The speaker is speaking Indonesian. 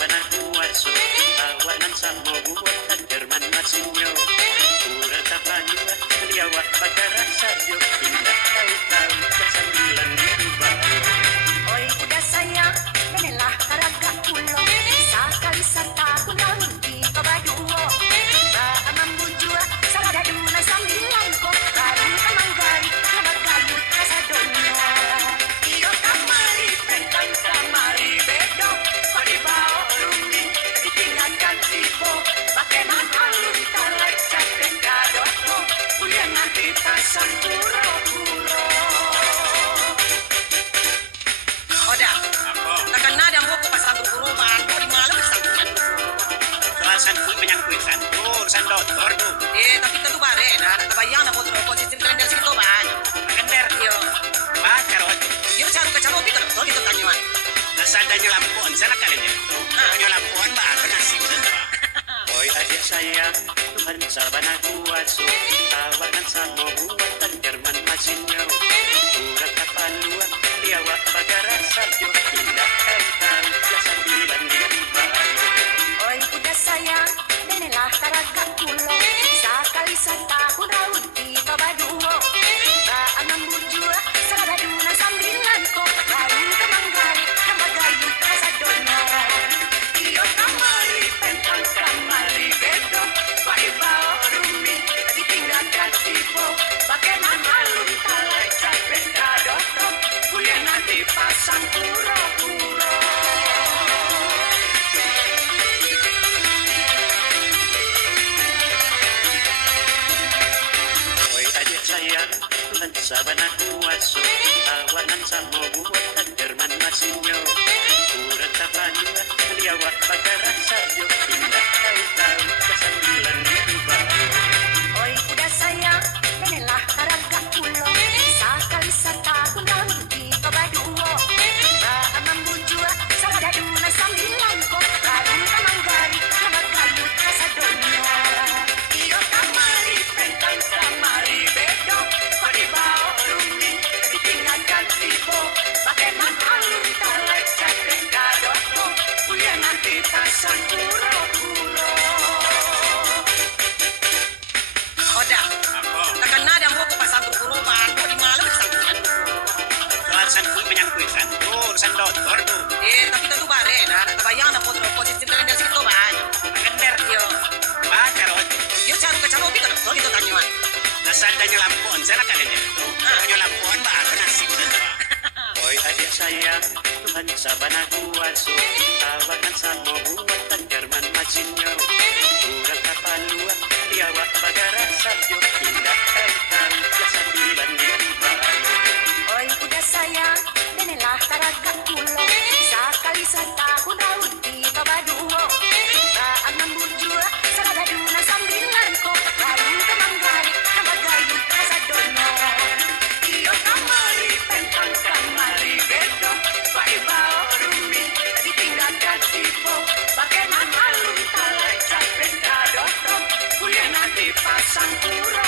banaku aso awanan samo buat Jerman masinyo pura tapanyua liawak pagara sajo pindah tahu-tahu kesambilan itu baru. Oi udah sayang menelah karaga pulo sakali setahun lalu di Kabaduo amang bujua sarada duna sambilan kok baru amang gali nama gayu kasadonya iyo kamari pentang kamari bedo padi bao rumi ditinggalkan tibo pakai mahalun talai capek gadoko kuliah nanti pasang puro-puro. Oda, nakana dan buku pasang perubahan di malam sangkuan. Soasan pun menyangkut santur sandotor tu Tapi tentu bare, nah, kebayang na foto ko sistem kalender situ ban. kender Yo, pacarot yo cari kacau gitu, so gitu tanyuan. nasadanya lampuan sana kalian itu hanya lampuan baru nasib semua. Oi adik sayang Tuhan sabanaku aso awanan samo buatan Jerman masinyo pura kapalua liawak bagara sajo pindah tahu-tahu kesambilan itu baru. Oi udah sayang menelah karaga pulo sakali setahun lalu di Kabaduo amang bujua sarada duna sambilan kok baru kamanggali nama gayu kasadonya iyo kamari pentang kamari bedo padi bao rumi ditinggalkan tibo pakai mahalun talai capek gadoko kuliah nanti pasang puro-puro. Oi adik sayang Tuhan sabanaku aso awanan samo buatan Jerman masinyo pura tapanyua liawak bagara sajo pindah tahu-tahu kesambilan itu baru. Oi udah sayang menelah karaga pulo sakali setahun lalu di Kabaduo amang bujua sarada duna sambilan kok baru amang gali nama gayu kasadonya iyo kamari pentang kamari bedo padi bao rumi ditinggalkan tibo pakai mahalun talai capek gadoko kuliah nanti pasang puro-puro. Oda, nakana dan buku pasang perubahan di malam sangkuan. Soasan pun menyangkut santur sandotor tu Tapi tentu bare, nah, kebayang na foto ko sistem kalender situ ban. kender Yo, pacarot yo cari kacau gitu, so gitu tanyuan. nasadanya lampuan sana kalian itu hanya lampuan baru nasib semua. Oi adik sayang Tuhan sabanaku aso awanan samo buatan Jerman masinyo pura kapalua liawak bagara sajo pindah tahu-tahu kesambilan itu baru. Oi udah sayang menelah karaga pulo sakali setahun lalu di Kabaduo amang bujua sarada duna sambilan kok baru kamanggali nama gayu kasadonya iyo kamari pentang kamari bedo padi bao rumi ditinggalkan tibo pakai mahalun talai capek gadoko kuliah nanti pasang puro